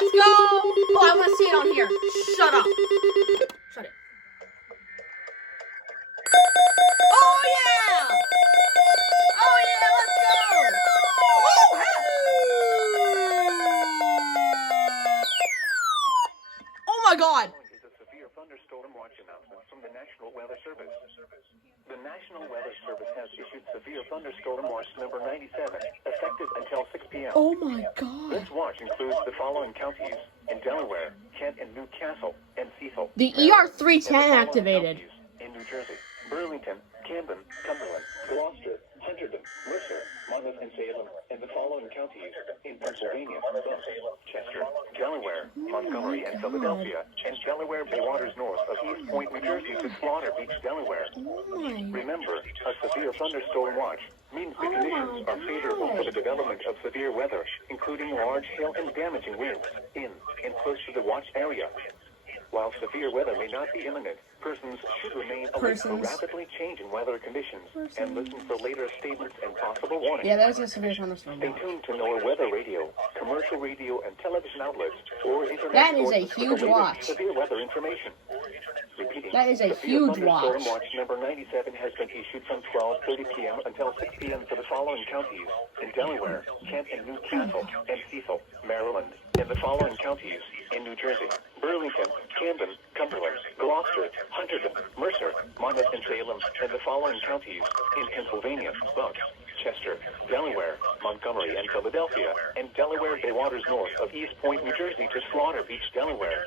Let's go. Oh, I want to see it on here. Shut up. Shut it. Oh, yeah. Oh, yeah, let's go. Oh, heck. Oh, my God. Is a severe thunderstorm watch announcement from the National Weather Service. The National Weather Service has issued severe thunderstorm watch number 97, effective until 6 p.m. Oh, my God. This watch includes the following counties in Delaware, Kent and Newcastle, and Cecil. The Maryland, ER310 and the following activated. counties in New Jersey, Burlington, Camden, Cumberland, Gloucester, Hunterdon, Mercer, Monmouth, and Salem, and the following counties in Pennsylvania, Bucks, Chester, Delaware, Montgomery, and Philadelphia, and Delaware Bay Waters north of East Point, New Jersey to Slaughter Beach, Delaware. Remember, a severe thunderstorm watch means the conditions are favorable for the development of severe weather, including large hail and damaging winds in and close to the watch area. While severe weather may not be imminent, persons should remain awake for rapidly changing weather conditions and listen for later statements and possible warnings. Yeah, that was a severe thunderstorm. Stay tuned to NOAA weather radio, commercial radio, and television outlets, or internet That is a sources for the huge latest watch. severe weather information. Repeating, That is a severe huge thunderstorm watch. watch number 97 has been issued from 12:30 p.m. until 6 p.m. for the following counties in Delaware, Kent and Newcastle, and Cecil, Maryland, and the following counties in New Jersey, Burlington, Camden, Cumberland, Gloucester, Hunterdon, Mercer, Monmouth, and Salem, and the following counties in Pennsylvania, Bucks, Chester, Delaware, Montgomery, and Philadelphia, and Delaware Bay Waters north of East Point, New Jersey to Slaughter Beach, Delaware.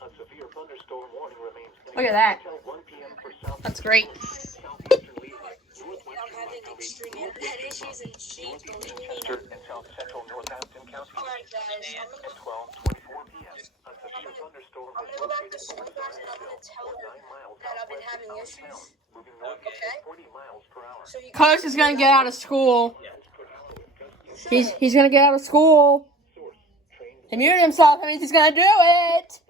A severe thunderstorm warning remains in Look at that. until 1 p.m. for South. That's great. I'm having extreme internet issues and sheets, believe me. Chester and South Central Northampton County. Alright guys, I'm At gonna 12:24 p.m. A severe thunderstorm was go back to located school over guys and I'm gonna tell her 9 miles that I've been southwest having of issues. town, moving north Okay. at 40 miles per hour. So you Coach is gonna get out of school. He's gonna get out of school. He muted himself. That means he's gonna do it.